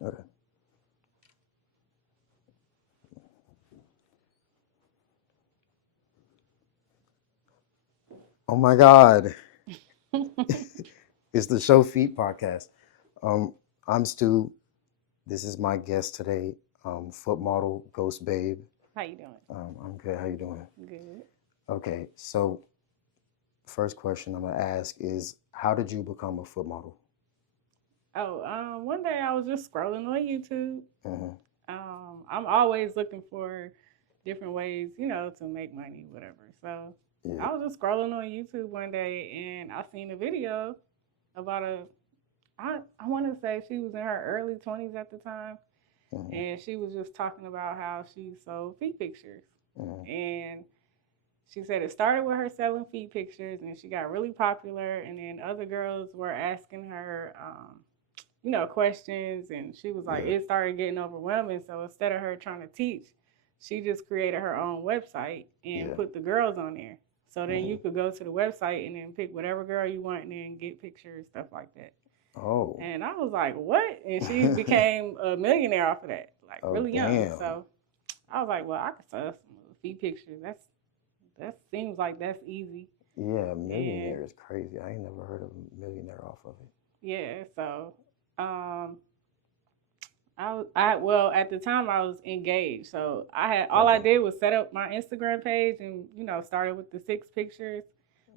Okay. Oh my God. It's the Show Feet podcast. Um, I'm Stu. This is my guest today, foot model GhostBabe. How you doing? I'm good. How you doing? Good. Okay, so first question I'm gonna ask is, how did you become a foot model? Oh, one day I was just scrolling on YouTube. Mm-hmm. I'm always looking for different ways, to make money, whatever. So Yeah. I was just scrolling on YouTube one day and I seen a video about I want to say she was in her early 20s at the time, Mm-hmm. and she was just talking about how she sold feet pictures. Mm-hmm. And she said it started with her selling feet pictures and she got really popular, and then other girls were asking her questions, and she was like, Yeah. it started getting overwhelming. So instead of her trying to teach, she just created her own website and Yeah. put the girls on there. So then you Mm-hmm. could go to the website and then pick whatever girl you want and then get pictures, stuff like that. Oh. And I was like, what? And she became a millionaire off of that, like Oh, really young. damn. So I was like, well, I could sell some feet pictures. That seems like that's easy. Yeah, a millionaire is crazy. I ain't never heard of a millionaire off of it. Yeah, so well, at the time I was engaged, so I did was set up my Instagram page and started with the 6 pictures.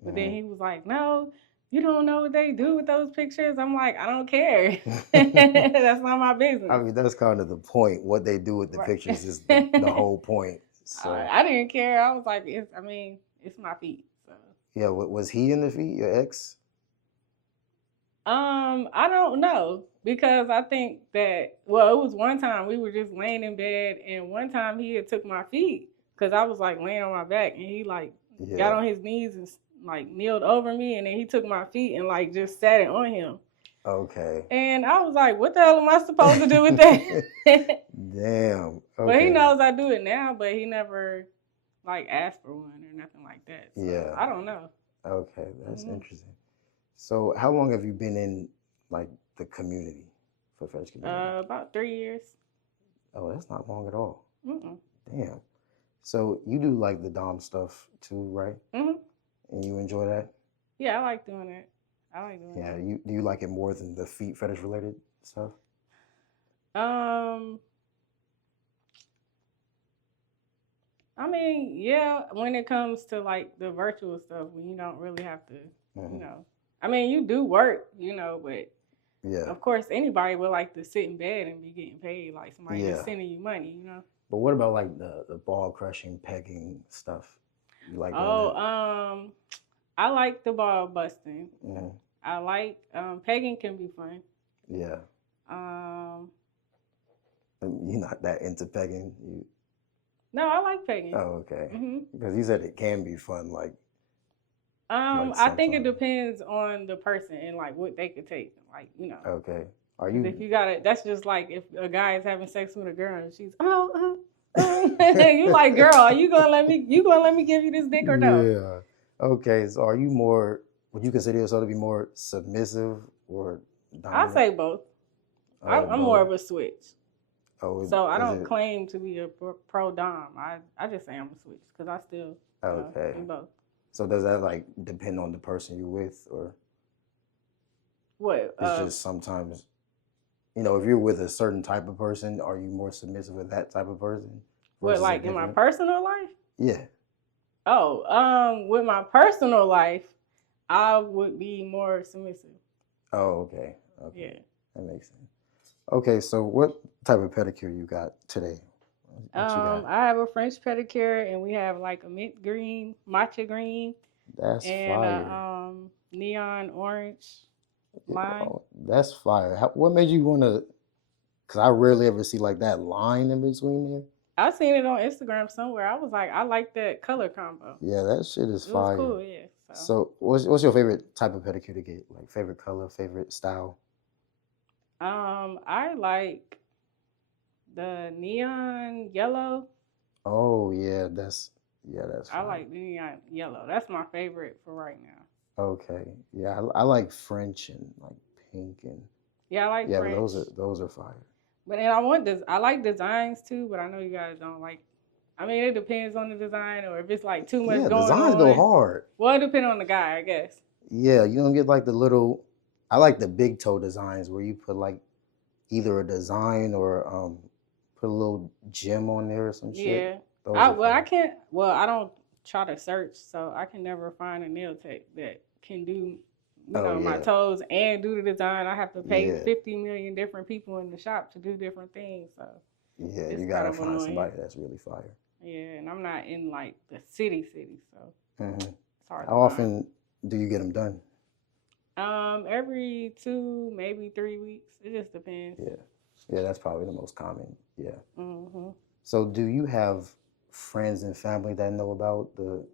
But then he was like, "No, you don't know what they do with those pictures." I'm like, "I don't care. That's not my business." I mean, that's kind of the point. What they do with the Right. pictures is the whole point. So I didn't care. I was like, it's my feet. So yeah, was he in the feet? Your ex? I don't know, because I think that, well, it was one time we were just laying in bed, and one time he had took my feet because I was like laying on my back, and he like got on his knees and like kneeled over me, and then he took my feet and like just sat it on him. Okay. And I was like, what the hell am I supposed to do with that? Damn. Okay. But he knows I do it now, but he never like asked for one or nothing like that. So Yeah. I don't know. Okay, that's interesting. So how long have you been in like the community, for fetish community? About 3 years. Oh, that's not long at all. Mm-mm. Damn. So you do like the dom stuff too, right? Mm-hmm. And you enjoy that? Yeah, I like doing it. I like doing it. Yeah. Do you like it more than the feet fetish related stuff? I mean, yeah, when it comes to like the virtual stuff, when you don't really have to, I mean, you do work, but yeah, of course, anybody would like to sit in bed and be getting paid, like somebody just sending you money, But what about like the ball crushing, pegging stuff? You like doing that? I like the ball busting. Mm-hmm. I like pegging can be fun. Yeah. You're not that into pegging. No, I like pegging. Oh, okay. Mm-hmm. Because you said it can be fun, like I think it depends on the person and like what they could take, like Okay. Are you? If you got it, that's just like if a guy is having sex with a girl and she's you like, girl, are you gonna let me? You gonna let me give you this dick or no? Yeah. Okay. So are you more? Would you consider yourself to be more submissive or dominant? I say both. I'm more of a switch. Oh, so I don't claim to be a pro dom. I just say I'm a switch because I still do both. So does that like depend on the person you're with, or what? It's just sometimes, if you're with a certain type of person, are you more submissive with that type of person? What, like in my personal life? Yeah. Oh, with my personal life, I would be more submissive. Oh, okay. Okay. Yeah. That makes sense. Okay, so what type of pedicure you got today? I have a French pedicure, and we have like a mint green, matcha green. That's fire. And neon orange line. Oh, that's fire. What made you want to? Because I rarely ever see like that line in between there. I seen it on Instagram somewhere. I was like, I like that color combo. Yeah, that shit is fire. It was cool, yeah. So what's your favorite type of pedicure to get? Like favorite color, favorite style? I like the neon yellow. Oh yeah, that's fine. I like neon yellow. That's my favorite for right now. Okay. Yeah, I like French and like pink and yeah, I like French. Those are fire. But then I want this. I like designs too, but I know you guys don't like. I mean, it depends on the design, or if it's like too much Yeah, going designs go on. hard. Well, it depends on the guy, I guess. Yeah, you don't get like the little. I like the big toe designs where you put like either a design or put a little gem on there or some shit. Yeah. Those are Well, I fun. can't. Well, I don't try to search, so I can never find a nail tech that can do, Oh my yeah, toes and do the design. I have to pay yeah, 50 million different people in the shop to do different things, so yeah. it's You kind gotta of find annoying. somebody that's really fire. Yeah, and I'm not in like the city, so Hmm. it's hard to How find. often do you get them done? Every 2, maybe 3 weeks. It just depends. Yeah, yeah. That's probably the most common. Yeah. Mhm. So, do you have friends and family that know about the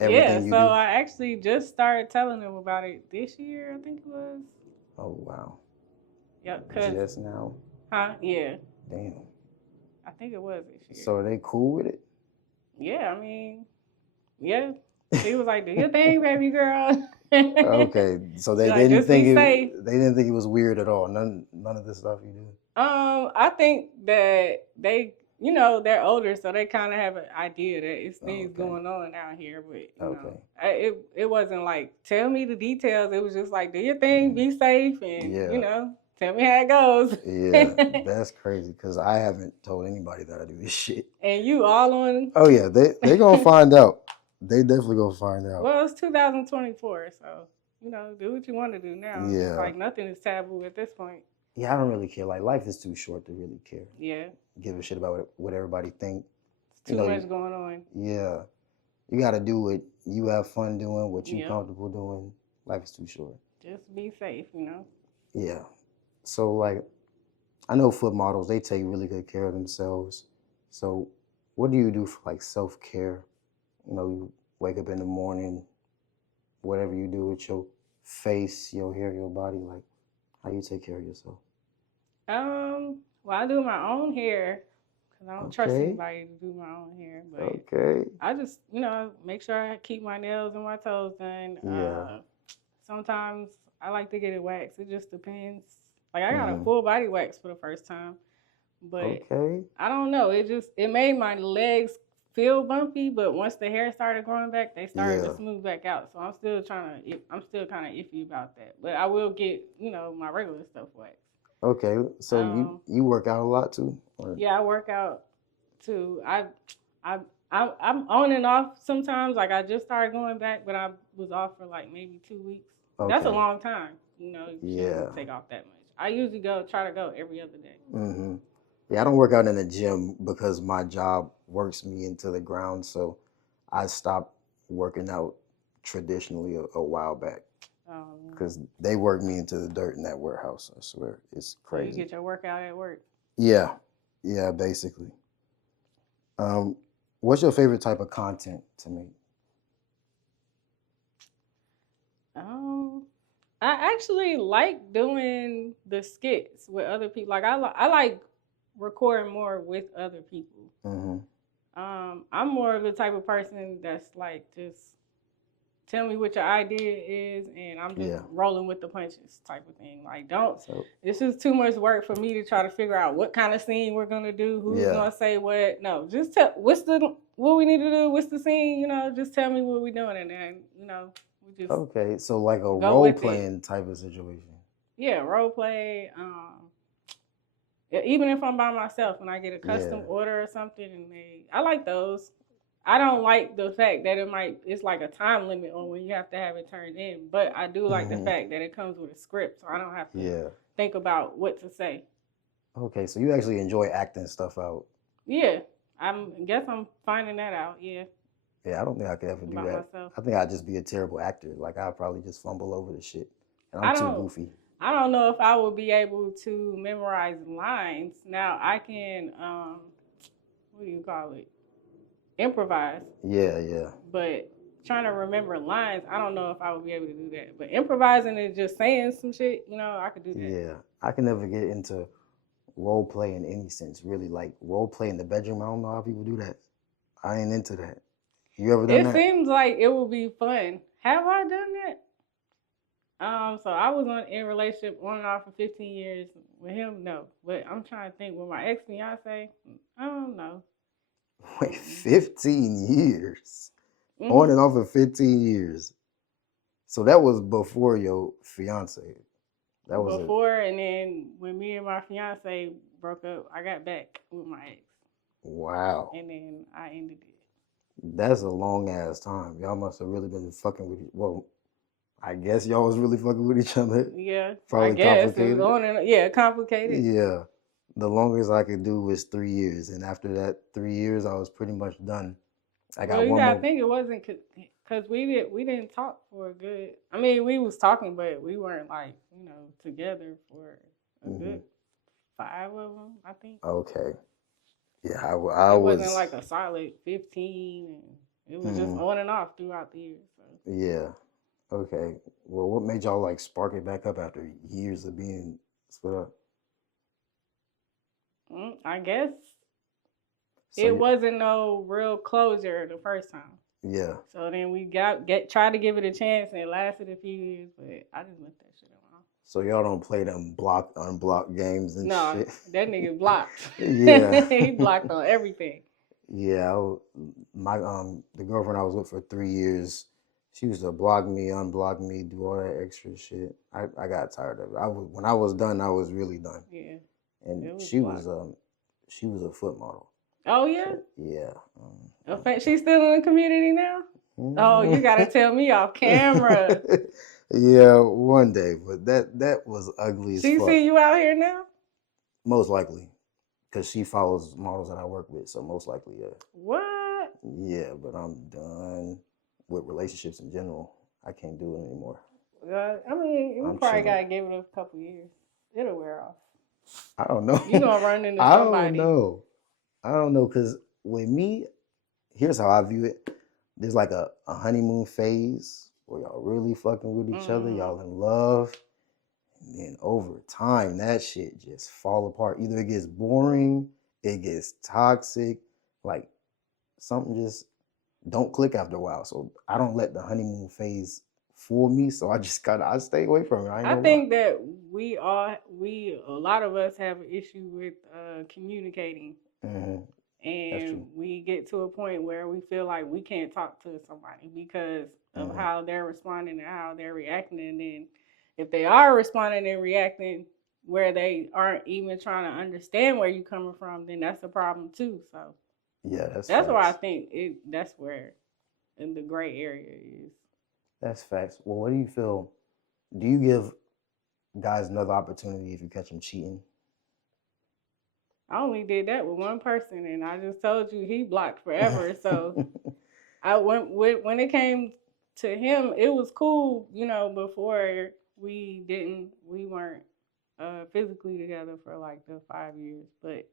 Yeah, everything you so do? I actually just started telling them about it this year. I think it was. Oh wow, Yep, cause just now. Yeah, Damn. I think it was this year. So are they cool with it? Yeah, I mean, yeah. She was like, "Do your thing, baby girl." Okay, so they She like, didn't just be think safe. they didn't think it was weird at all. None of the stuff you do. I think that they're older, so they kind of have an idea that it's things Okay. going on out here. But Okay. it wasn't like tell me the details. It was just like do your thing, be safe, and Yeah. tell me how it goes. Yeah, that's crazy because I haven't told anybody that I do this shit. And you all on. Oh yeah, they gonna find out. They definitely gonna find out. Well, it's 2024, so do what you want to do now. Yeah. It's like nothing is taboo at this point. Yeah, I don't really care. Like life is too short to really care. Yeah, Give a shit about what everybody think. it's too much going on. Yeah, you got to do what you have fun doing, what you Yeah. comfortable doing. Life is too short. Just be safe, Yeah. So like, I know foot models, they take really good care of themselves. So what do you do for like self-care? You wake up in the morning, whatever you do with your face, your hair, your body, like how you take care of yourself? Well, I do my own hair because I don't trust Okay. anybody to do my own hair. But Okay. I just, make sure I keep my nails and my toes done. Yeah. Sometimes I like to get it waxed. It just depends. Like I got a Mhm. full body wax for the first time, but Okay. I don't know. It made my legs feel bumpy, but once the hair started growing back, they started Yeah. to smooth back out. So I'm still kind of iffy about that. But I will get, my regular stuff waxed. Okay. So you work out a lot too? Or? Yeah, I work out too. I'm on and off sometimes. Like I just started going back, but I was off for like maybe 2 weeks. Okay. That's a long time. You Yeah. shouldn't take off that much. I usually try to go every other day. Mm-hmm. Yeah, I don't work out in the gym because my job works me into the ground. So I stopped working out traditionally a while back because they work me into the dirt in that warehouse. I swear, it's crazy. So you get your workout at work? Yeah, basically. What's your favorite type of content to make? I actually like doing the skits with other people. Like I like recording more with other people. Mm-hmm. I'm more of the type of person that's like just tell me what your idea is and I'm just rolling with the punches type of thing. Like this is too much work for me to try to figure out what kind of scene we're gonna do, who's gonna say what. No, just tell what we need to do, what's the scene, just tell me what we're doing and then, we just okay, so like a role playing type of situation. Yeah, role play. Even if I'm by myself and I get a custom order or something, and I like those. I don't like the fact that it's like a time limit on when you have to have it turned in, but I do like the fact that it comes with a script, so I don't have to think about what to say. Okay, so you actually enjoy acting stuff out. Yeah, guess I'm finding that out. Yeah. Yeah, I don't think I could ever do that. Myself. I think I'd just be a terrible actor. Like I'd probably just fumble over the shit, and I'm too goofy. I don't know if I would be able to memorize lines. Now I can, what do you call it? Improvise. Yeah. But trying to remember lines, I don't know if I would be able to do that. But improvising and just saying some shit, I could do that. Yeah, I can never get into role play in any sense. Really, like role play in the bedroom. I don't know how people do that. I ain't into that. You ever done that? It seems like it would be fun. Have I done that? So I was in a relationship on and off for 15 years. With him, no. But I'm trying to think with my ex fiance, I don't know. Wait, 15 years. On Mm-hmm. and off for 15 years. So that was before your fiance. That was a Before, and then when me and my fiance broke up, I got back with my ex, wow. and then I ended it. That's a long ass time. Y'all must have really been fucking with. Well, I guess y'all was really fucking with each other. Yeah, I Probably guess it was complicated. on and yeah, complicated. Yeah. The longest I could do was 3 years, and after that 3 years, I was pretty much done. I Well, got you one gotta more. think it wasn't because we didn't talk for a good. I mean, we was talking, but we weren't like together for a good 5 of them. I think Okay. Yeah, I it wasn't was. like a solid 15, and it was just on and off throughout the years. So. Yeah. Okay. Well, what made y'all like spark it back up after years of being split up? I guess So it wasn't no real closure the first time. yeah. So then we tried to give it a chance, and it lasted a few years, but I just left that shit alone. So y'all don't play them block unblock games and No, shit. that nigga blocked. Yeah. He blocked on everything. Yeah. My the girlfriend I was with for 3 years, she used to block me, unblock me, do all that extra shit. I got tired of it. When I was done, I was really done. Yeah. And Was she was a foot model. Oh yeah. So, yeah. She's still in the community now. Oh, you gotta tell me off camera. Yeah, one day, but that was ugly as She fuck. see you out here now? Most likely, because she follows models that I work with, so most likely, yeah. What? Yeah, but I'm done with relationships in general. I can't do it anymore. I mean, you I'm probably chilling. gotta give it a couple years. It'll wear off. I don't know. You gonna run into I somebody. I don't know, because with me, here's how I view it. There's like a honeymoon phase where y'all really fucking with each other, y'all in love. And then over time, that shit just fall apart. Either it gets boring, it gets toxic, like something just don't click after a while. So I don't let the honeymoon phase fool me. So I just I stay away from it. I think that a lot of us have an issue with communicating. Mm-hmm. And we get to a point where we feel like we can't talk to somebody because of how they're responding and how they're reacting. And then if they are responding and reacting where they aren't even trying to understand where you're coming from, then that's a problem too. So yeah, that's why I think that's where in the gray area is. That's facts. Well, what do you feel? Do you give guys another opportunity if you catch them cheating? I only did that with one person, and I just told you he blocked forever. So I went when it came to him, it was cool, before we weren't physically together for like the 5 years. But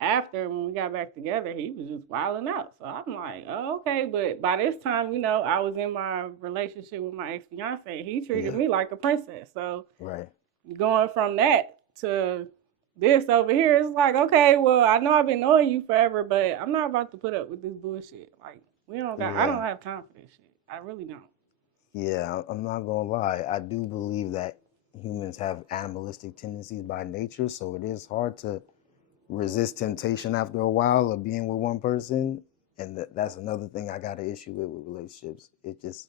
after when we got back together, he was just wilding out. So I'm like, oh, okay. But by this time, I was in my relationship with my ex fiance. He treated me like a princess. So going from that to this over here, it's like, okay, well, I know I've been knowing you forever, but I'm not about to put up with this bullshit. Like, I don't have time for this shit. I really don't. Yeah, I'm not gonna lie. I do believe that humans have animalistic tendencies by nature, so it is hard to resist temptation after a while of being with one person. And that's another thing I got an issue with relationships. It just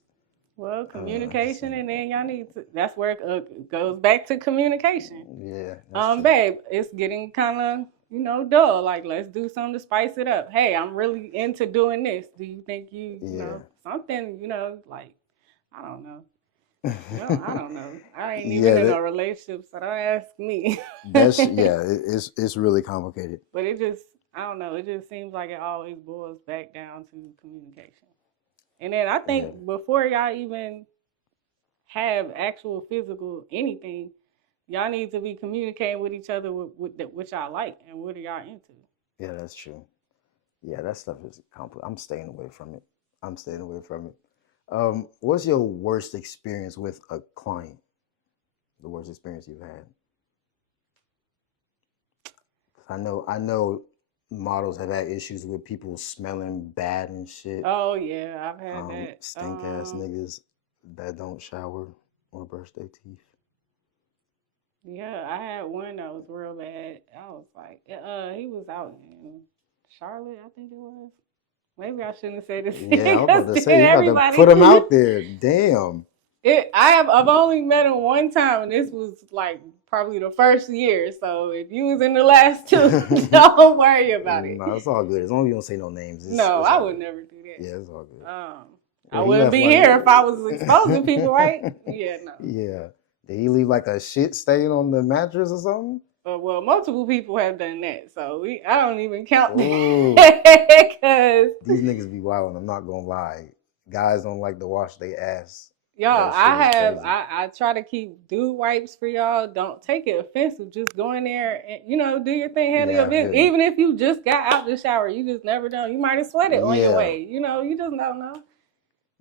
communication, and then y'all need to. That's where it goes back to communication. Yeah. Babe, it's getting kind of dull. Like, let's do something to spice it up. Hey, I'm really into doing this. Do you think you know something? Like, I don't know. I don't know. I ain't even in a relationship, so don't ask me. It's really complicated. But it just, I don't know. It just seems like it always boils back down to communication. And then I think before y'all even have actual physical anything, y'all need to be communicating with each other with what y'all like and what are y'all into. Yeah, that's true. Yeah, that stuff is complex. I'm staying away from it. What's your worst experience with a client? The worst experience you've had? I know models have had issues with people smelling bad and shit. Oh yeah, I've had that. Stink ass niggas. that don't shower or brush their teeth. Yeah, I had one that was real bad. I was like, he was out in Charlotte, I think it was. Maybe I shouldn't say this Yeah, I was about to because say you got to everybody. put them out there. Damn. I've only met him one time, and this was like probably the first year. So if you was in the last two, don't worry about it. No, it's all good. As long as you don't say no names. No, it's I all would good. never do that. Yeah, it's all good. I wouldn't be here if I was exposing people, right? Yeah, no. Yeah. Did he leave like a shit stain on the mattress or something? Well, multiple people have done that, so I don't even count Ooh. that because These niggas be wilding. I'm not gonna lie. Guys don't like to wash their ass. y'all, That shit is I try to keep dude wipes for y'all. Don't take it offensive. Just go in there and do your thing, handle your business. Even if you just got out the shower, you just never know. You might have sweated on your way. You just don't know.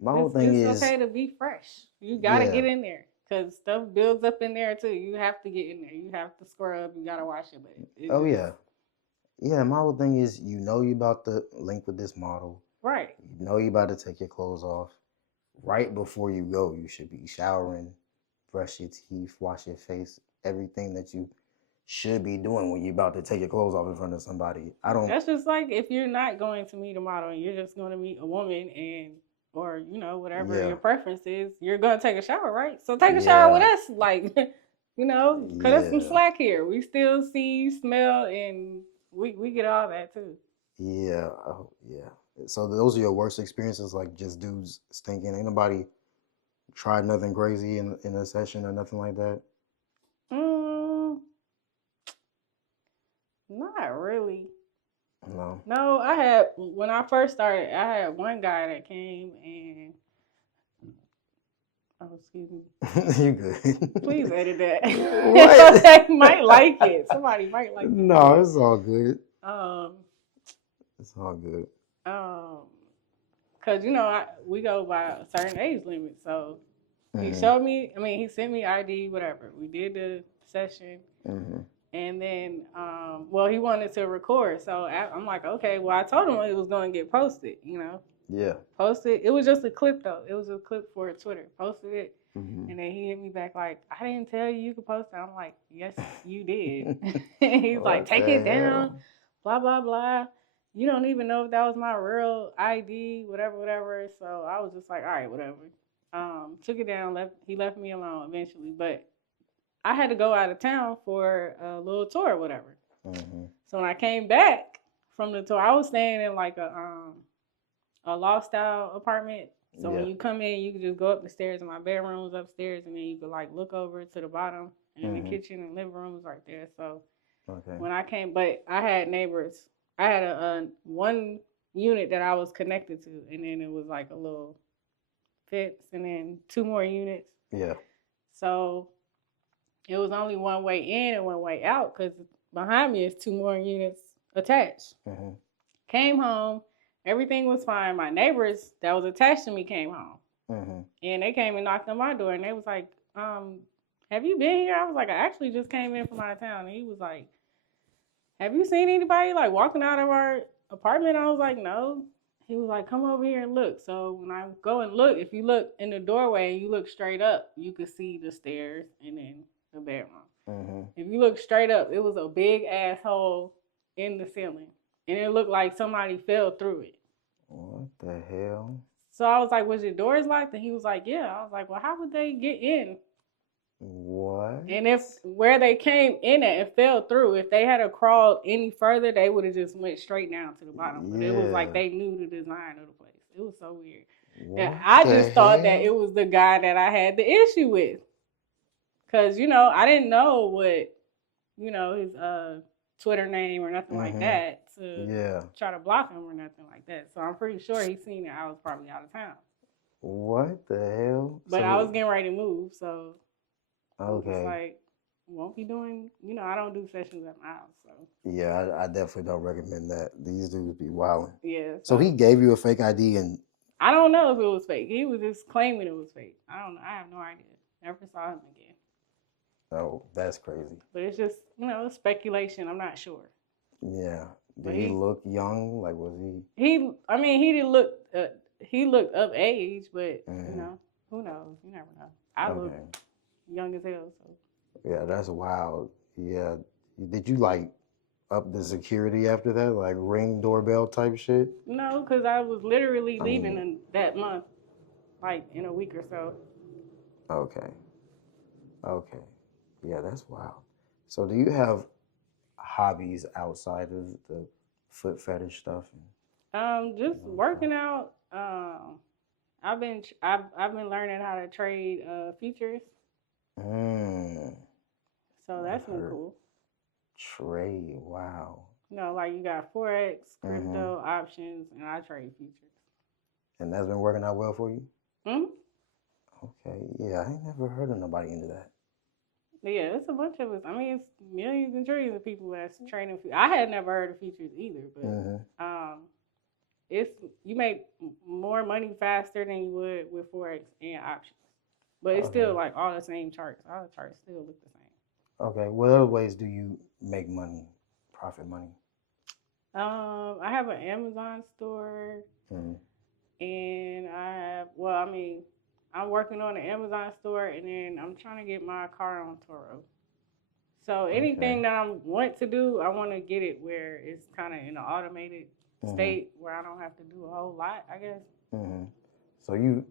My whole thing is it's okay to be fresh. You gotta get in there. Because stuff builds up in there too. You have to get in there. You have to scrub. You gotta wash your butt. Yeah. My whole thing is, you about to link with this model, right? You about to take your clothes off. Right before you go, you should be showering, brush your teeth, wash your face, everything that you should be doing when you're about to take your clothes off in front of somebody. That's just like if you're not going to meet a model and you're just going to meet a woman or whatever your preference is, you're gonna take a shower, right? So take a shower with us, like, cut us some slack here. We still see, smell, and we get all that too. Yeah, yeah. So those are your worst experiences, like just dudes stinking. Ain't nobody tried nothing crazy in a session or nothing like that? Not really. No, when I first started, I had one guy that came and excuse me. You good. Please edit that. What? They might like it. Somebody might like it. No, it's all good. It's all good. Cause we go by a certain age limit. So he showed me, he sent me ID, whatever. We did the session. And then, he wanted to record. So I'm like, okay, well, I told him it was going to get posted, Yeah. Posted. It was just a clip, though. It was a clip for Twitter. Posted it. And then he hit me back like, I didn't tell you could post it. I'm like, yes, you did. He's like, take it down, blah, blah, blah. You don't even know if that was my real ID, whatever. So I was just like, all right, whatever. Took it down. He left me alone eventually. But I had to go out of town for a little tour or whatever. So when I came back from the tour, I was staying in like a loft style apartment. So when you come in, you can just go up the stairs, and my bedroom was upstairs, and then you could like look over to the bottom, and the kitchen and living room was right there. So when I came, but I had neighbors. I had a one unit that I was connected to, and then it was like a little fence, and then two more units. Yeah. So it was only one way in and one way out because behind me is two more units attached. Came home. Everything was fine. My neighbors that was attached to me came home. And they came and knocked on my door. And they was like, have you been here? I was like, I actually just came in from out of town. And he was like, have you seen anybody like walking out of our apartment? I was like, no. He was like, come over here and look. So when I go and look, if you look in the doorway and you look straight up, you could see the stairs and then the bedroom. If you look straight up, it was a big asshole in the ceiling. And it looked like somebody fell through it. What the hell? So I was like, was your doors locked? And he was like, yeah. I was like, well, how would they get in? What? And if where they came in at and fell through, if they had crawled any further, they would have just went straight down to the bottom. But it was like they knew the design of the place. It was so weird. And I just thought that it was the guy that I had the issue with. Because, I didn't know what, his Twitter name or nothing like that to try to block him or nothing like that. So I'm pretty sure he seen that I was probably out of town. What the hell? But I was getting ready to move, so okay. It's like, won't be doing, I don't do sessions at my house. So yeah, I definitely don't recommend that. These dudes be wilding. Yeah. So he gave you a fake ID and I don't know if it was fake. He was just claiming it was fake. I don't know. I have no idea. Never saw him again. Oh, that's crazy. But it's just, speculation. I'm not sure. Yeah. Did he look young? Like, was he? He didn't look, he looked of age, but, Who knows? You never know. I look young as hell, so. Yeah, that's wild. Yeah. Did you like up the security after that? Like ring doorbell type shit? No, because I was literally leaving in that month, like in a week or so. Okay. Okay. Yeah, that's wild. So do you have hobbies outside of the foot fetish stuff? Just working out. I've been learning how to trade futures, Mm, so that's been cool. trade. Wow. You know, like you got forex, crypto, options, and I trade futures. And that's been working out well for you? Hmm. Okay. Yeah, I ain't never heard of nobody into that. Yeah, it's a bunch of us. I mean, it's millions and trillions of people that's trading. I had never heard of futures either, but it's you make more money faster than you would with forex and options. But it's still like all the same charts. All the charts still look the same. Okay. What other ways do you make money, profit money? I have an Amazon store, and I'm working on an Amazon store, and then I'm trying to get my car on Toro. So anything that I want to do, I want to get it where it's kind of in an automated state where I don't have to do a whole lot, I guess. So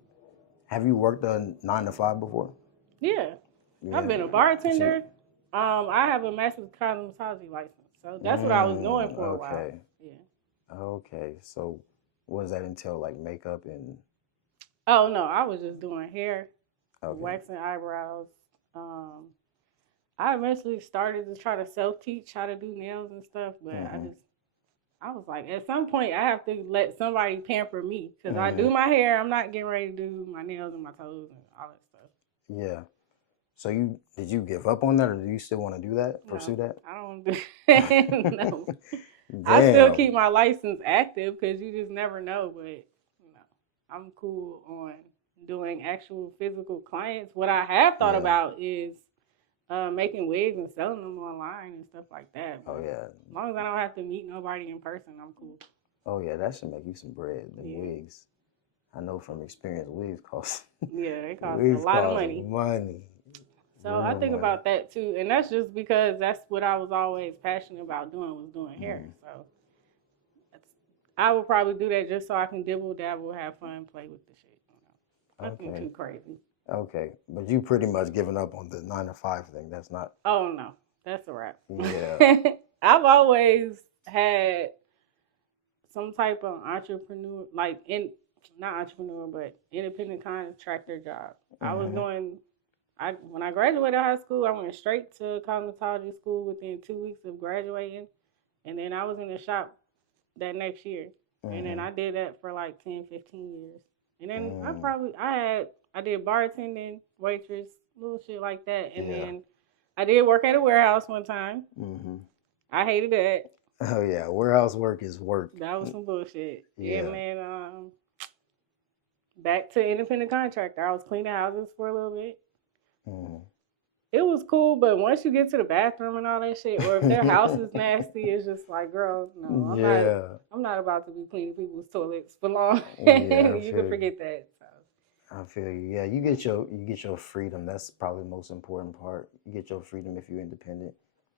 have you worked a 9 to 5 before? Yeah. I've been a bartender. I have a master's cosmetology license, so that's what I was doing for a while. Yeah. Okay. So what does that entail? Like makeup and? Oh no, I was just doing hair, waxing eyebrows. I eventually started to try to self-teach how to do nails and stuff, but I was like, at some point, I have to let somebody pamper me because I do my hair. I'm not getting ready to do my nails and my toes and all that stuff. Yeah. So did you give up on that, or do you still want to do that? Pursue that? I don't do that. No. I still keep my license active because you just never know. But I'm cool on doing actual physical clients. What I have thought about is making wigs and selling them online and stuff like that. But as long as I don't have to meet nobody in person, I'm cool. Oh yeah, that should make you some bread. The wigs. I know from experience, wigs cost. Yeah, they cost a lot of money. So I think about that too, and that's just because that's what I was always passionate about doing hair. So I would probably do that just so I can dibble dabble, have fun, play with the shit. Nothing too crazy. Okay, but you pretty much given up on the 9 to 5 thing. That's not. Oh no, that's a wrap. Yeah. I've always had some type of entrepreneur, not entrepreneur, but independent contractor job. I was doing. When I graduated high school, I went straight to cosmetology school within 2 weeks of graduating, and then I was in the shop that next year, and then I did that for like 10, 15 years, and then I did bartending, waitress, little shit like that, and then I did work at a warehouse one time. I hated that. Oh yeah, warehouse work is work. That was some bullshit. Yeah. And then back to independent contractor. I was cleaning houses for a little bit. It was cool, but once you get to the bathroom and all that shit, or if their house is nasty, it's just like, girl, no, I'm not about to be cleaning people's toilets for long. You can forget that. So. I feel you. Yeah, you get your freedom. That's probably the most important part. You get your freedom if you're independent.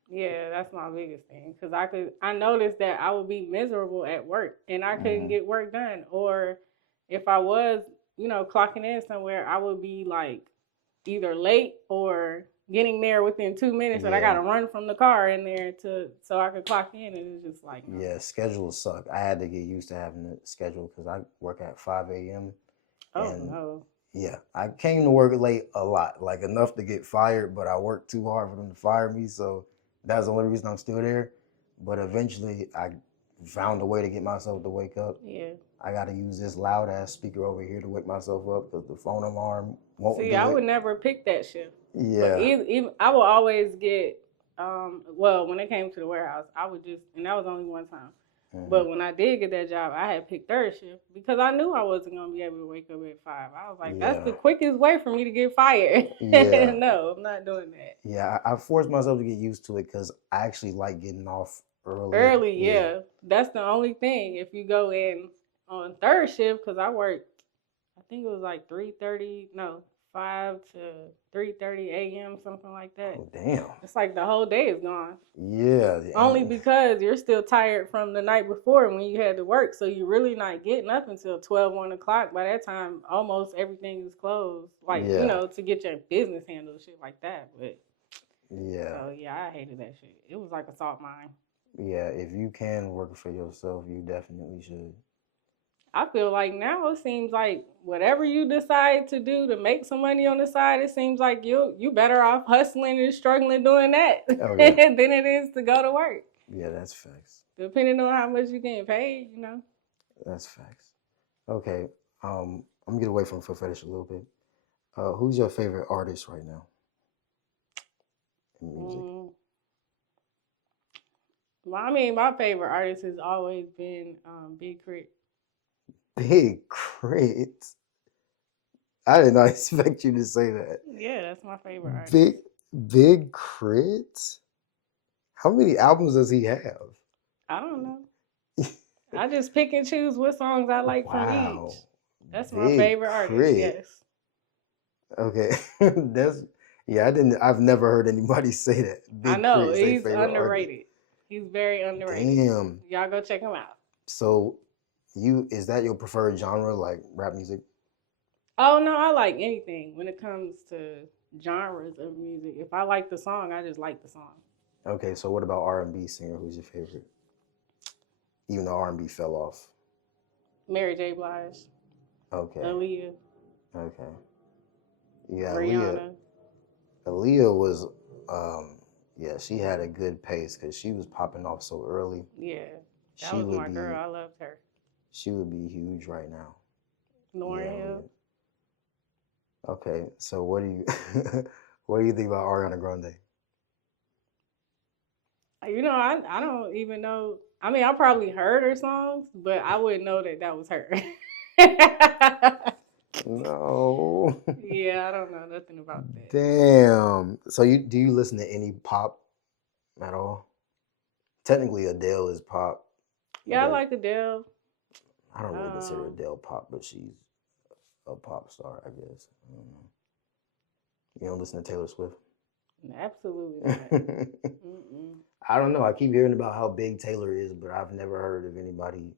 Yeah, that's my biggest thing. Because I noticed that I would be miserable at work and I couldn't get work done. Or if I was, clocking in somewhere, I would be like either late or getting there within 2 minutes and I got to run from the car in there so I could clock in. And it's just like, no. Yeah, schedules suck. I had to get used to having a schedule because I work at 5 a.m. Oh, no. Yeah, I came to work late a lot, like enough to get fired, but I worked too hard for them to fire me. So that's the only reason I'm still there. But eventually I found a way to get myself to wake up. Yeah. I got to use this loud ass speaker over here to wake myself up because the phone alarm won't do I would never pick that shift. Yeah. But I would always get, when it came to the warehouse, I would and that was only one time. But when I did get that job, I had picked third shift because I knew I wasn't going to be able to wake up at 5. I was like, that's the quickest way for me to get fired. Yeah. No, I'm not doing that. Yeah, I forced myself to get used to it because I actually like getting off early. Early, yeah. That's the only thing. If you go in on third shift, because I think it was like 3:30, no, 5 to 3:30 a.m., something like that. Oh, damn. It's like the whole day is gone. Yeah. Only because you're still tired from the night before when you had to work. So you're really not getting up until 12, 1 o'clock. By that time, almost everything is closed. Like, Yeah. you know, to get your business handled, shit like that. But Yeah. so, yeah, I hated that shit. It was like a salt mine. Yeah, if you can work for yourself, you definitely should. I feel like now it seems like whatever you decide to do to make some money on the side, it seems like you better off hustling and struggling doing that Oh, yeah. than it is to go to work. Yeah, that's facts. Depending on how much you're getting paid, you know. That's facts. Okay, I'm gonna get away from foot fetish a little bit. Who's your favorite artist right now in music? Well, I mean, my favorite artist has always been Big Crit. Big Crit. I did not expect you to say that. Yeah, that's my favorite artist. Big Crit. How many albums does he have? I don't know. I just pick and choose what songs I like from each. That's my favorite artist. Yes. Okay, I've never heard anybody say that. I know he's underrated. He's very underrated. Damn. Y'all go check him out. So, is that your preferred genre, like rap music? Oh no, I like anything when it comes to genres of music. If I like the song, I just like the song. Okay, so what about R&B singer? Who's your favorite? Even though R&B fell off. Mary J. Blige. Okay. Aaliyah. Okay. Yeah, Rihanna. Aaliyah was, yeah, she had a good pace because she was popping off so early. Yeah, that was my girl. I loved her. She would be huge right now. Lauryn Hill. Okay, so what do you think about Ariana Grande? You know, I don't even know. I mean, I probably heard her songs, but I wouldn't know that was her. No. Yeah, I don't know nothing about that. Damn. So do you listen to any pop at all? Technically, Adele is pop. Yeah, I like Adele. I don't really consider Adele pop, but she's a pop star, I guess. I don't know. You don't listen to Taylor Swift? Absolutely not. I don't know. I keep hearing about how big Taylor is, but I've never heard of anybody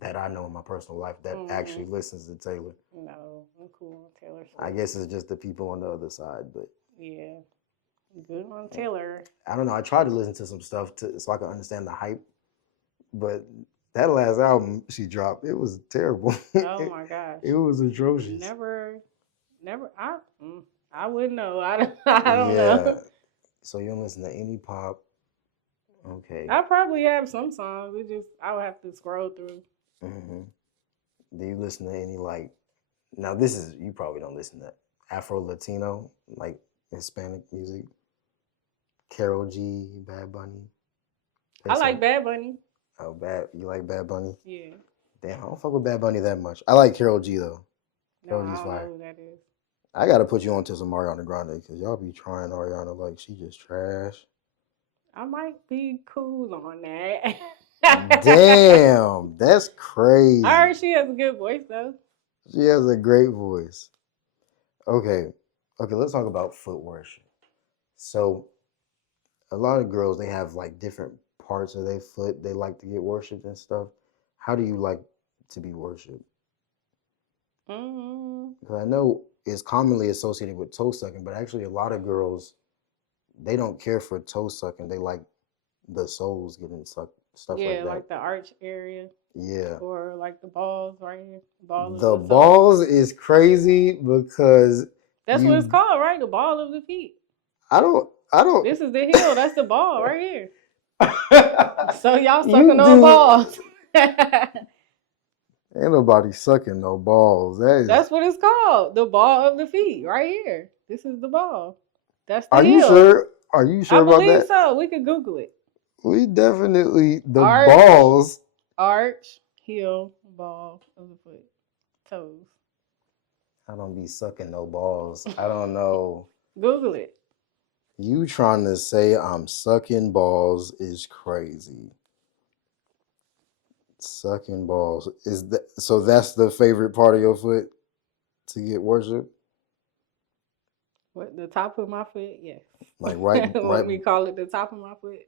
that I know in my personal life that actually listens to Taylor. No, I'm cool on Taylor Swift. I guess it's just the people on the other side, but yeah, good on Taylor. I don't know. I tried to listen to some stuff so I could understand the hype, but that last album she dropped, it was terrible. Oh my gosh, it was atrocious. Never. I wouldn't know. I don't know. So you don't listen to any pop? Okay. I probably have some songs. I would have to scroll through. Mm-hmm. Do you listen to any now you probably don't listen to Afro Latino, like Hispanic music? Karol G, Bad Bunny? I like Bad Bunny. Oh, you like Bad Bunny? Yeah. Damn, I don't fuck with Bad Bunny that much. I like Karol G though. No, I don't know who that is. I gotta put you on to some Ariana Grande because y'all be trying Ariana like she just trash. I might be cool on that. Damn, that's crazy. I heard she has a good voice though. She has a great voice. Okay, let's talk about foot worship. So, a lot of girls, they have like different parts of their foot they like to get worshipped and stuff. How do you like to be worshipped? Because I know it's commonly associated with toe sucking, but actually a lot of girls, they don't care for toe sucking. They like the soles getting sucked, stuff like that. Yeah, like the arch area. Yeah. Or like the balls right here. The balls is crazy because that's what it's called, right? The ball of the feet. I don't. This is the heel. That's the ball right here. So y'all sucking on balls. Ain't nobody sucking no balls. That's what it's called. The ball of the feet right here. This is the ball. That's the heel. You sure? Are you sure about that? I believe so. We could Google it. We definitely balls. Arch, heel, ball of the foot, toes. I don't be sucking no balls. I don't know. Google it. You trying to say I'm sucking balls is crazy. Sucking balls so that's the favorite part of your foot? to get worship? What, the top of my foot? Yes. Like right, What we call it, the top of my foot?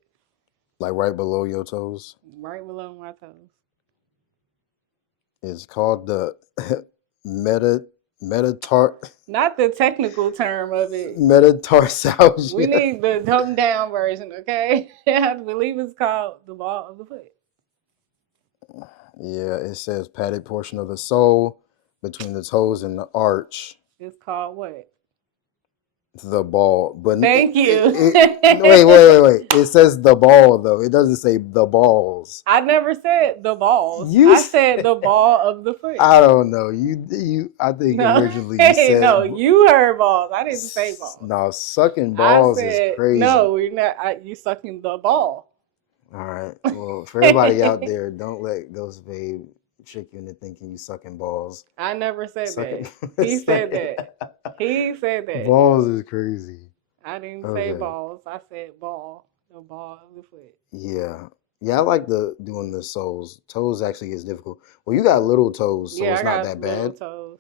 like right below your toes. Right below my toes. It's called the metatar. Not the technical term of it. Metatarsalgia. We need the dumbed down version, okay? I believe it's called the ball of the foot. Yeah, it says padded portion of the sole between the toes and the arch. It's called what? The ball. But Thank you. Wait. It says the ball though. It doesn't say the balls. I never said the balls. I said the ball of the foot. I don't know. You I think originally you said no, you heard balls. I didn't say balls. No, sucking balls is crazy. No, you're not. You sucking the ball. All right. Well, for everybody out there, don't let GhostBabe trick you into thinking you sucking balls. I never said that. He said that. He said that. Balls is crazy. I didn't say balls. I said ball. The ball of the foot. Yeah. Yeah, I like doing the soles. Toes actually is difficult. Well, you got little toes, so it's not that bad. Toes.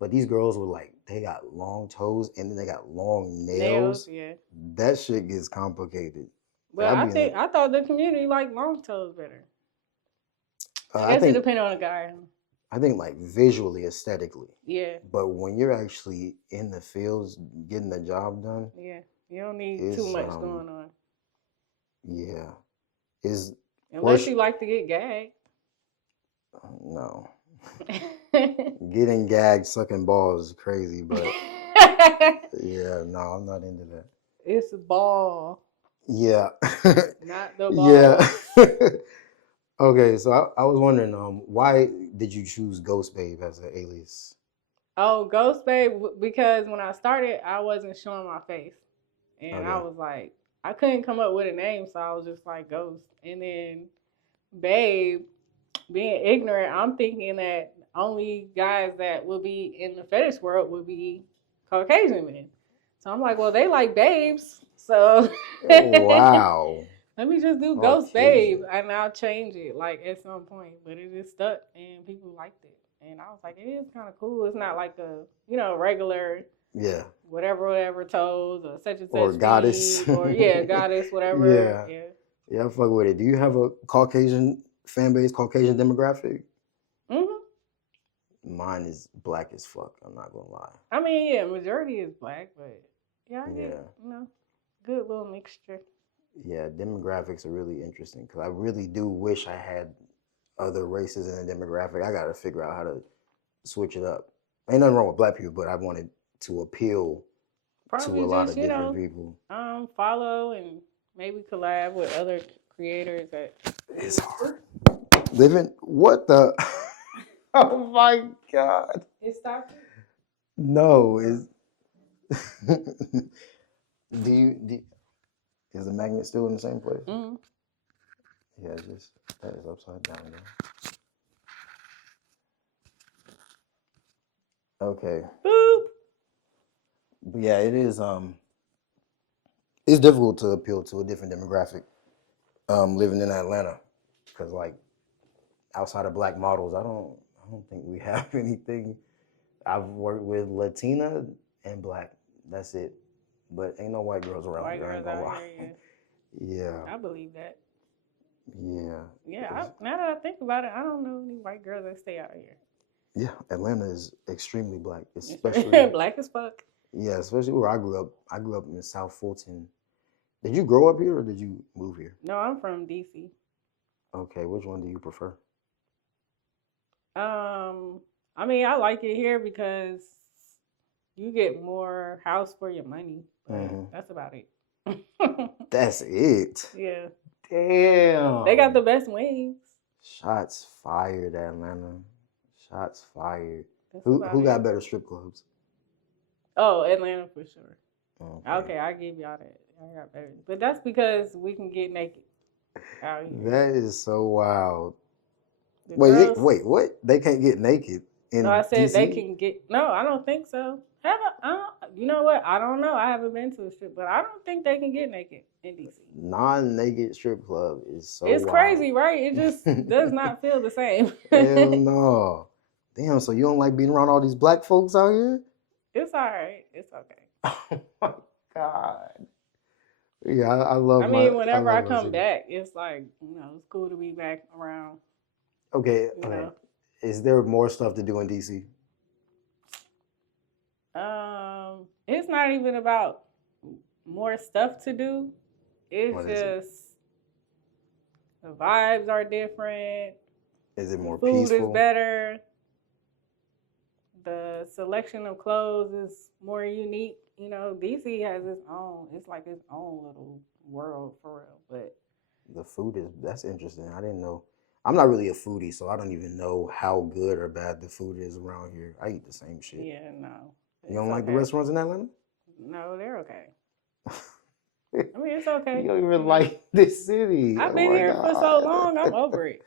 But these girls were like, they got long toes and then they got long nails. Yeah. That shit gets complicated. But I thought the community liked long toes better. I guess it depends on the guy. I think like visually, aesthetically. Yeah. But when you're actually in the fields getting the job done. Yeah. You don't need too much going on. Yeah. Unless you like to get gagged. No. Getting gagged, sucking balls is crazy, but yeah, no, I'm not into that. It's a ball. Yeah. Not the ball. Yeah. Okay, so I was wondering, why did you choose GhostBabe as an alias? Oh, GhostBabe, because when I started, I wasn't showing my face. And I was like, I couldn't come up with a name, so I was just like Ghost. And then Babe, being ignorant, I'm thinking that only guys that will be in the fetish world would be Caucasian men. So I'm like, well, they like babes, so wow. Let me just do GhostBabe, and I'll change it like at some point. But it just stuck, and people liked it, and I was like, it is kind of cool. It's not like a regular whatever toes or such and such or goddess or goddess whatever. Yeah, I fuck with it. Do you have a Caucasian fan base, Caucasian demographic? Mine is black as fuck. I'm not gonna lie. I mean, majority is black, but I get good little mixture. Yeah, demographics are really interesting because I really do wish I had other races in the demographic. I got to figure out how to switch it up. Ain't nothing wrong with black people, but I wanted to appeal to a lot of different people. Follow and maybe collab with other creators. It's hard. What the? Oh my God. It's stopped? No, is the magnet still in the same place? Mm-hmm. Yeah, just that is upside down there. Okay. Boop. But yeah, it is. It's difficult to appeal to a different demographic. Living in Atlanta, because like outside of black models, I don't think we have anything. I've worked with Latina and black. That's it. But ain't no white girls around here. I ain't gonna lie. Yeah. I believe that. Yeah. Yeah. Now that I think about it, I don't know any white girls that stay out here. Yeah, Atlanta is extremely black, especially black as fuck. Yeah, especially where I grew up. I grew up in South Fulton. Did you grow up here or did you move here? No, I'm from DC. Okay, which one do you prefer? I mean, I like it here because you get more house for your money. But that's about it. That's it? Yeah. Damn. They got the best wings. Shots fired, Atlanta. Shots fired. Who got better strip clubs? Oh, Atlanta for sure. Okay, I give y'all that. I got better. But that's because we can get naked out here. That is so wild. Wait, what? They can't get naked in No, I said DC? they can get... No, I don't think so. You know what? I don't know. I haven't been to a strip, but I don't think they can get naked in DC. Non-naked strip club is so It's wild. crazy, right? It just does not feel the same. Hell no. Damn, so you don't like being around all these black folks out here? It's all right. It's okay. Oh my God. Yeah, I love I mean, I whenever love I my come city. back, it's like, it's cool to be back around, Okay, you okay. know. Is there more stuff to do in DC? It's not even about more stuff to do. It's What is it? just the vibes are different. Is it The more food is peaceful? better. The selection of clothes is more unique. DC has its own. It's like its own little world for real. But The food is that's interesting. I didn't know. I'm not really a foodie, so I don't even know how good or bad the food is around here. I eat the same shit. yeah, no, You it's don't like the okay. restaurants in Atlanta? No, they're okay. I mean, it's okay. You don't even like this city. I've Oh been my here for so God. long. I'm over it.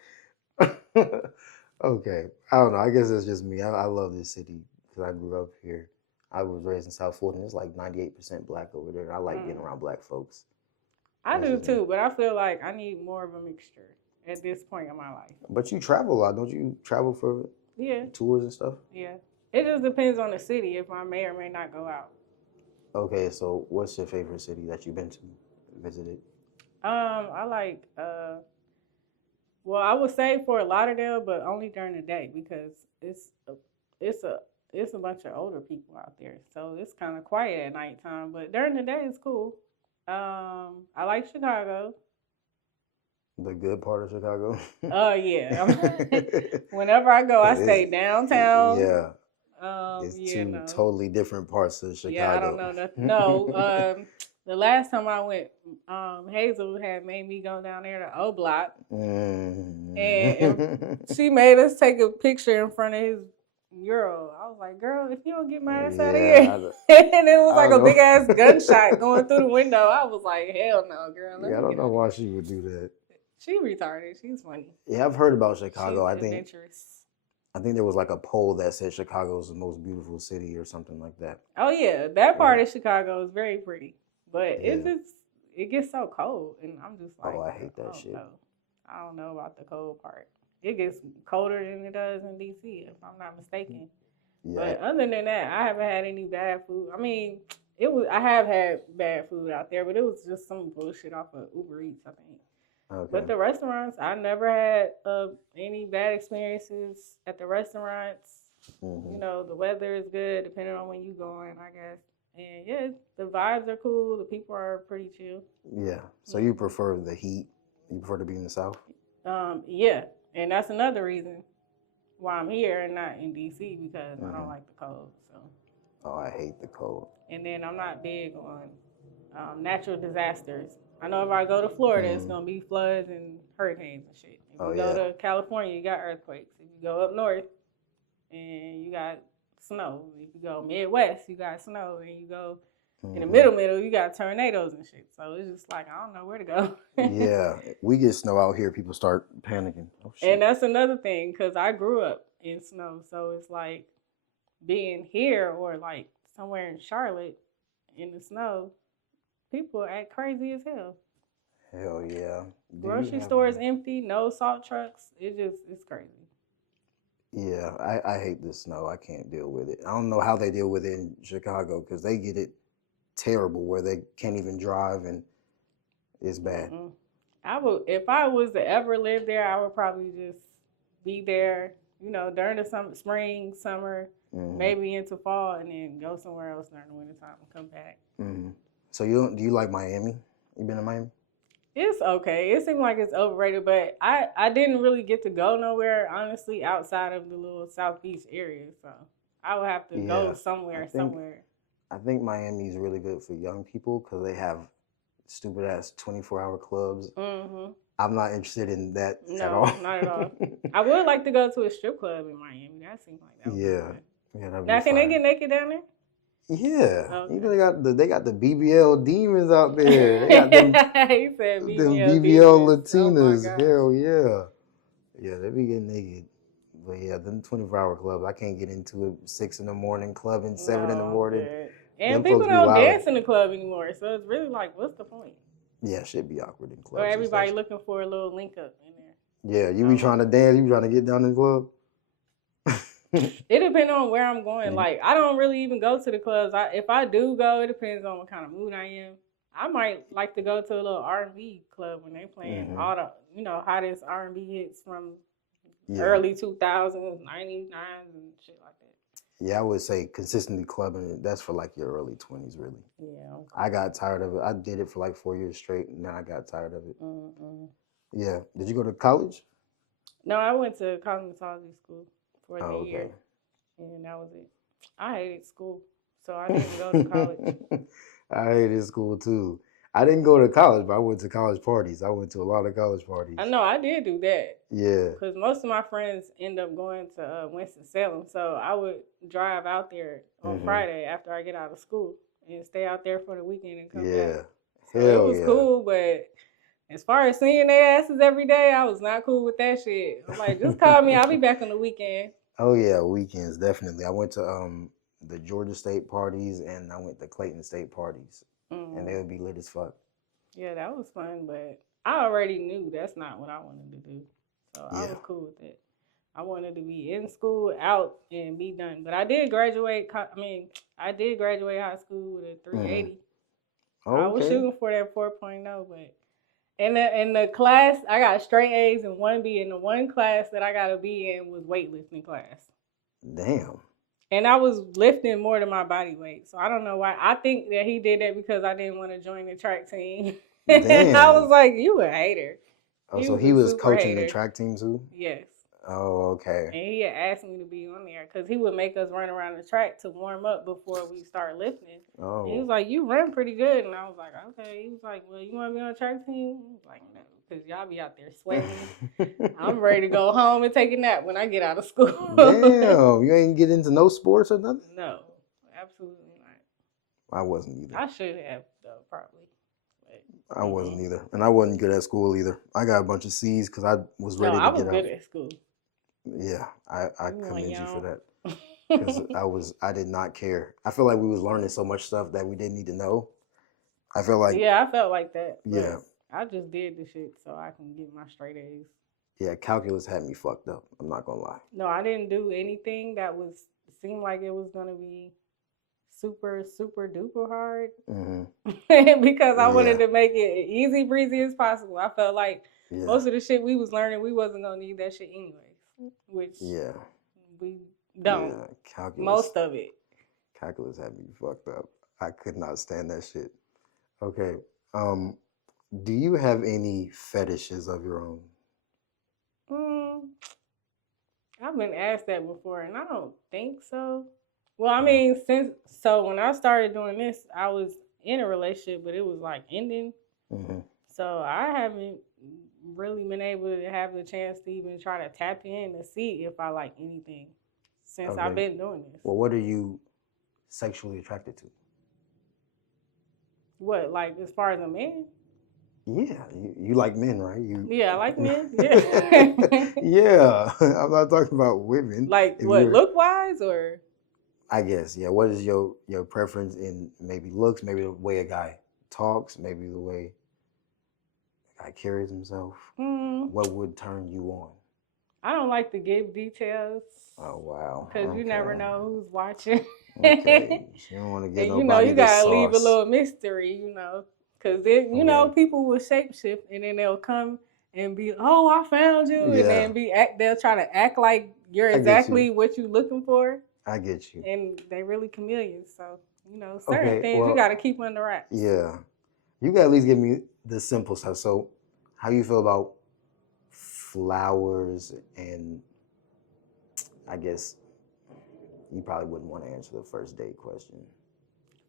Okay. I don't know. I guess it's just me. I love this city because I grew up here. I was raised in South Florida, and it's like 98% black over there. I like being around black folks. I That's do just me. too, but I feel like I need more of a mixture at this point in my life. But you travel a lot, don't you? Travel for Yeah, tours and stuff? yeah. It just depends on the city if I may or may not go out. Okay, so what's your favorite city that you've been to, visited? I like well, I would say Fort Lauderdale, but only during the day because it's a it's a bunch of older people out there, so it's kind of quiet at nighttime. But during the day, it's cool. I like Chicago. The good part of Chicago? Oh yeah. Whenever I go, I stay It's, downtown. yeah, it's Yeah, two no. totally different parts of Yeah, I don't Chicago. know nothing. No, the last time I went, Hazel had made me go down there to O Block, and she made us take a picture in front of his mural. I was like, "Girl, if you don't get my ass out of here," Yeah, and it was I like don't a big ass know. gunshot going through the window. I was like, "Hell no, girl, let Yeah, I me don't get know out of why here." she would do that. She retarded. She's funny. Yeah, I've heard about She's Chicago. adventurous. I think there was like a poll that said Chicago is the most beautiful city or something like that. Oh yeah, that part Yeah, of Chicago is very pretty, but yeah. it gets so cold, and I'm just Oh, like, I girl, hate that shit. I don't know about the cold part. It gets colder than it does in DC, if I'm not mistaken. Yeah, But other than that, I haven't had any bad food. I mean, I have had bad food out there, but it was just some bullshit off of Uber Eats, I think. okay. But the restaurants, I never had any bad experiences at the restaurants. The weather is good depending on when you going, I guess. And yeah, the vibes are cool. The people are pretty chill. Yeah. So you prefer the heat? You prefer to be in the South? Yeah, and that's another reason why I'm here and not in DC because I don't like the cold. So. Oh, I hate the cold. And then I'm not big on natural disasters. I know if I go to Florida, it's gonna be floods and hurricanes and shit. If you go to California, you got earthquakes. If you go up north, and you got snow. If you go Midwest, you got snow. And you go in the middle, you got tornadoes and shit. So it's just like, I don't know where to go. Yeah, we get snow out here. People start panicking. Oh, shit. And that's another thing, because I grew up in snow. So it's like being here or like somewhere in Charlotte in the snow, people act crazy as hell. Hell yeah. Grocery stores empty, no salt trucks. It's crazy. Yeah, I hate the snow. I can't deal with it. I don't know how they deal with it in Chicago because they get it terrible where they can't even drive and it's bad. If I was to ever live there, I would probably just be there, during the spring, summer, maybe into fall, and then go somewhere else during the wintertime and come back. So do you like Miami? You been to Miami? It's okay. It seems like it's overrated, but I didn't really get to go nowhere, honestly, outside of the little South Beach area. So I would have to go somewhere. I think Miami's really good for young people because they have stupid ass 24-hour clubs. I'm not interested in that at all. No, not at all. I would like to go to a strip club in Miami. That seems like that would be good. Yeah, that'd now, be can fine. they get naked down there? Yeah, okay. They got the BBL demons out there. They got them, he said them BBL Latinas. Oh Hell yeah, yeah, they be getting naked. But yeah, them 24-hour clubs, I can't get into it. 6 a.m, clubbing, 7 a.m. And them people folks be don't wildin'. dance in the club anymore, so it's really like, what's the point? Yeah, shit be awkward in clubs. Or everybody looking for a little link up in there. Yeah, you be trying to dance, you be trying to get down in the club. It depends on where I'm going. Like, I don't really even go to the clubs. If I do go, it depends on what kind of mood I am. I might like to go to a little R&B club when they playing all the, hottest R&B hits from early 2000s, 99s, and shit like that. Yeah, I would say consistently clubbing, that's for like your early 20s, really. Yeah. Okay. I got tired of it. I did it for like 4 years straight, and then I got tired of it. Yeah. Did you go to college? No, I went to cosmetology school for the year, and that was it. I hated school, so I didn't go to college. I hated school too. I didn't go to college, but I went to college parties. I went to a lot of college parties. I know, I did do that. Yeah. Because most of my friends end up going to Winston-Salem, so I would drive out there on Friday after I get out of school and stay out there for the weekend and come back. So it was cool, but as far as seeing their asses every day, I was not cool with that shit. I'm like, just call me. I'll be back on the weekend. Oh, yeah, weekends, definitely. I went to the Georgia State parties, and I went to Clayton State parties, and they would be lit as fuck. Yeah, that was fun, but I already knew that's not what I wanted to do. So I was cool with it. I wanted to be in school, out, and be done. But I did graduate. I did graduate high school with a 380. I was shooting for that 4.0, but in the class, I got straight A's and 1B. And the one class that I got a B in was weightlifting class. Damn. And I was lifting more than my body weight. So I don't know why. I think that he did that because I didn't want to join the track team. Damn. I was like, you a hater. Oh, so he was coaching the track team too? Yes. Oh, okay. And he had asked me to be on there because he would make us run around the track to warm up before we start lifting. Oh. And he was like, you run pretty good. And I was like, okay. He was like, well, you want to be on the track team? I was like, no, because y'all be out there sweating. I'm ready to go home and take a nap when I get out of school. Damn, you ain't get into no sports or nothing? No, absolutely not. I wasn't either. I should have, though, probably. I wasn't either. And I wasn't good at school either. I got a bunch of C's because I was ready to get out. I was good at school. Yeah, I commend you for that. Because I did not care. I feel like we was learning so much stuff that we didn't need to know. I felt like... Yeah, I felt like that. Yeah. I just did the shit so I can get my straight A's. Yeah, calculus had me fucked up. I'm not going to lie. No, I didn't do anything that seemed like it was going to be super, super duper hard. Because I wanted to make it easy breezy as possible. I felt like most of the shit we was learning, we wasn't going to need that shit anyways. Which we don't. Yeah, calculus, most of it. Calculus had me fucked up. I could not stand that shit. Okay. Do you have any fetishes of your own? I've been asked that before, and I don't think so. Well, I mean, when I started doing this, I was in a relationship, but it was like ending. So I haven't really been able to have the chance to even try to tap in to see if I like anything since I've been doing this. Well, what are you sexually attracted to? What, like as far as a man? Yeah, you like men, right? Yeah, I like men. Yeah. Yeah, I'm not talking about women. Like what, look-wise or? I guess, yeah. What is your preference in maybe looks, maybe the way a guy talks, maybe the way a guy carries himself? What would turn you on? I don't like to give details. Oh, wow. Because you never know who's watching. Okay. You don't want to get nobody you got to leave a little mystery, Because, people will shapeshift and then they'll come and be, oh, I found you. And then they'll try to act like you're exactly what you're looking for. I get you. And they really chameleons. So, certain things you got to keep under wraps. Yeah. You got to at least give me the simple stuff. So, how you feel about flowers? And I guess you probably wouldn't want to answer the first date question.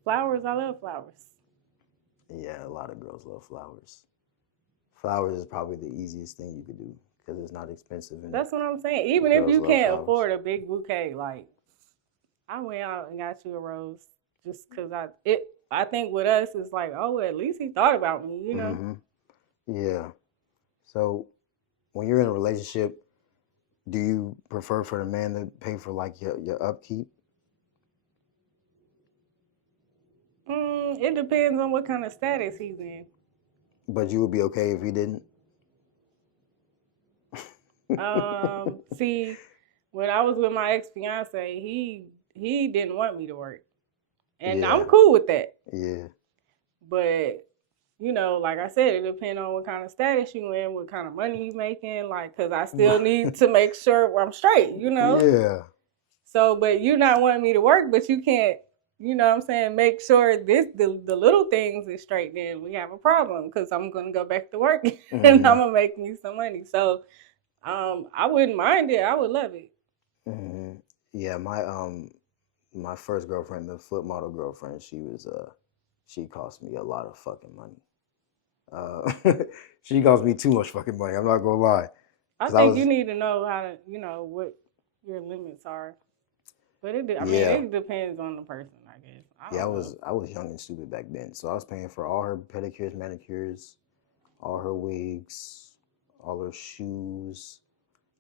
Flowers, I love flowers. Yeah, a lot of girls love flowers. Flowers is probably the easiest thing you could do because it's not expensive. That's what I'm saying. Even if you can't afford a big bouquet, like I went out and got you a rose just because I think with us it's like, oh, at least he thought about me, Yeah. So when you're in a relationship, do you prefer for the man to pay for like your upkeep? It depends on what kind of status he's in. But you would be okay if he didn't? See, when I was with my ex-fiance, he didn't want me to work. And Yeah. I'm cool with that. Yeah. But, you know, like I said, it depends on what kind of status you in, what kind of money you making, like, because I still need to make sure I'm straight, you know? Yeah. So, but you not wanting me to work, but you can't, you know what I'm saying, make sure the little things is straight, then we have a problem because I'm going to go back to work and I'm going to make me some money. So, I wouldn't mind it. I would love it. Mm-hmm. Yeah, my first girlfriend, the foot model girlfriend, she cost me a lot of fucking money. She cost me too much fucking money. I'm not gonna lie. I think you need to know how to, you know, what your limits are. But it depends on the person, I guess. I was young and stupid back then, so I was paying for all her pedicures, manicures, all her wigs, all her shoes.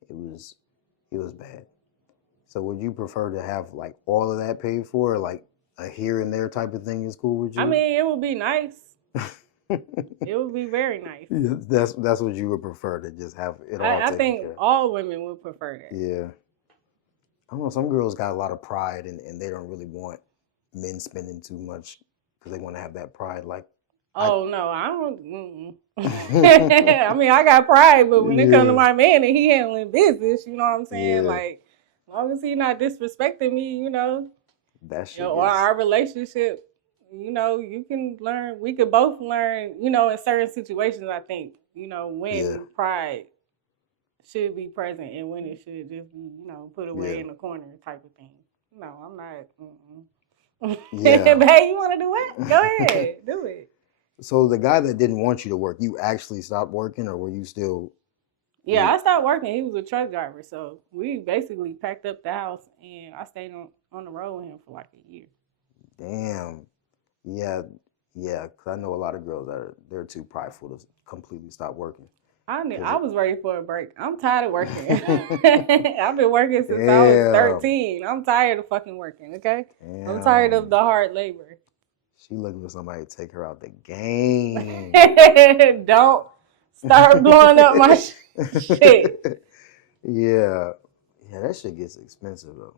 It was bad. So would you prefer to have like all of that paid for, or like a here and there type of thing is cool with you? I mean, it would be nice. It would be very nice. Yeah, that's what you would prefer, to just have it all. I think care. all women would prefer that. Yeah. I don't know. Some girls got a lot of pride, and they don't really want men spending too much because they want to have that pride. Like, no, I don't. I mean, I got pride, but when it comes to my man and he handling business, you know what I'm saying? Like, as long as he not disrespecting me, you know, that shit. Or our relationship, you know, you can learn. We could both learn, you know, in certain situations. I think, you know, when pride should be present and when it should just be, you know, put away in the corner type of thing. No, I'm not. Yeah. Babe, you want to do what? Go ahead, do it. So the guy that didn't want you to work, you actually stopped working, or were you still? Yeah, I stopped working. He was a truck driver, so we basically packed up the house, and I stayed on the road with him for like a year. Damn. Yeah, because I know a lot of girls that they're too prideful to completely stop working. I was ready for a break. I'm tired of working. I've been working since I was 13. I'm tired of fucking working, okay? Damn. I'm tired of the hard labor. She looking for somebody to take her out the game. Don't start blowing up my shit. Yeah, that shit gets expensive though.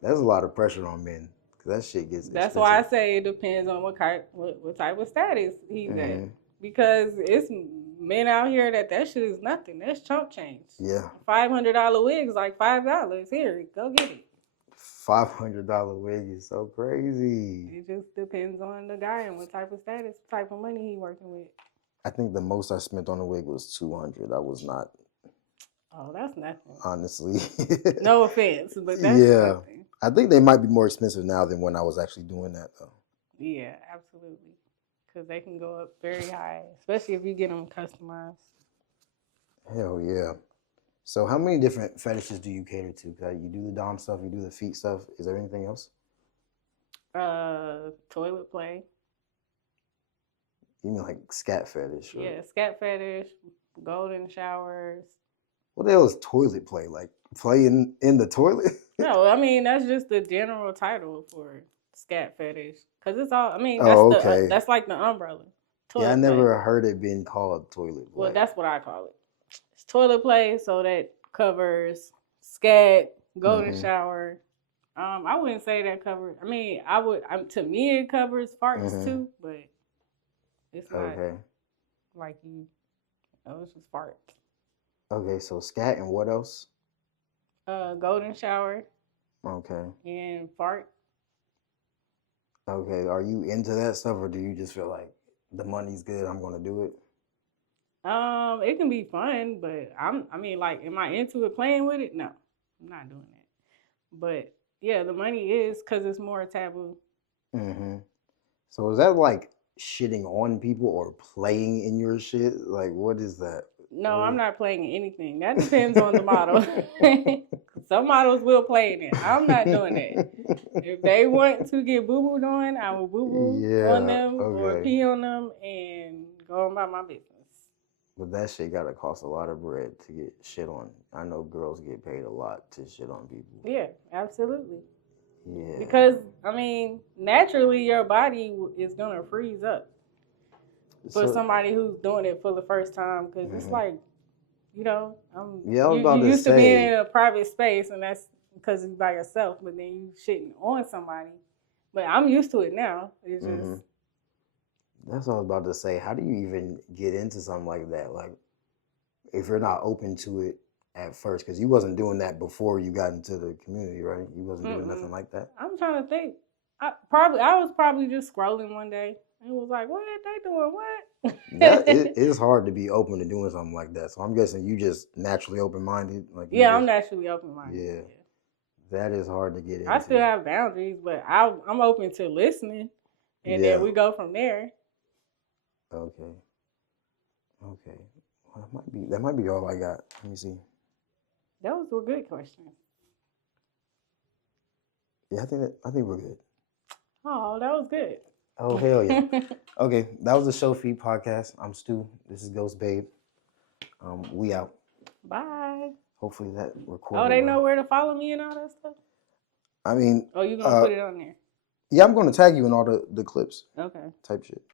That's a lot of pressure on men. That shit gets expensive. That's why I say it depends on what type of status he's at. Because it's men out here that shit is nothing. That's chump change. Yeah. $500 wigs like $5. Here, go get it. $500 wig is so crazy. It just depends on the guy and what type of status, type of money he working with. I think the most I spent on a wig was $200. I was not. Oh, that's nothing. Honestly. No offense, but that's nothing. I think they might be more expensive now than when I was actually doing that though. Yeah, absolutely. Because they can go up very high, especially if you get them customized. Hell yeah. So how many different fetishes do you cater to? You do the dom stuff, you do the feet stuff. Is there anything else? Toilet play. You mean like scat fetish? Or... Yeah, scat fetish, golden showers. What the hell is toilet play? Like play in the toilet? No, I mean, that's just the general title for scat fetish. Because it's all, I mean, that's like the umbrella. Toilet I never heard it being called toilet play. Well, that's what I call it. It's toilet play, so that covers scat, golden shower. I wouldn't say that covers, I mean, to me it covers farts too, but it's not like it's just farts. Okay, so scat and what else? Golden shower. Okay. And fart. Okay, are you into that stuff, or do you just feel like the money's good, I'm gonna do it? It can be fun, but am I into it playing with it? No, I'm not doing that. But yeah, the money is because it's more taboo. So is that like shitting on people or playing in your shit? Like, what is that? No, I'm not playing in anything. That depends on the model. Some models will play in it. I'm not doing that. If they want to get boo-booed on, I will boo-boo on them or pee on them and go on by my business. But that shit gotta cost a lot of bread to get shit on. I know girls get paid a lot to shit on people. Yeah, absolutely. Yeah. Because, I mean, naturally your body is gonna freeze up for somebody who's doing it for the first time. Because it's like you know, Yeah, I was you about to used to being say. in a private space, and that's because you're by yourself. But then you shitting on somebody. But I'm used to it now. It's Hmm. just That's what I was about to say. How do you even get into something like that? Like, if you're not open to it at first, because you wasn't doing that before you got into the community, right? You wasn't doing nothing like that. I'm trying to think. I was probably just scrolling one day and was like, "What they doing? What?" That it is hard to be open to doing something like that. So I'm guessing you just naturally open minded, like you Yeah, I'm just naturally open minded. yeah. That is hard to get I still into. have boundaries, but I'm open to listening, and then Yeah. we go from there. Okay. Okay. Well, that might be all I got. Let me see. That was a good question. Yeah, I think we're good. Oh, that was good. Oh hell yeah. Okay, that was the Show Feed podcast. I'm Stu. This is GhostBabe. We out. Bye. Hopefully that recorded. Oh, they well. know where to follow me and all that stuff. I mean, Oh, you gonna put it on there? yeah, I'm gonna tag you in all the clips Okay. type shit.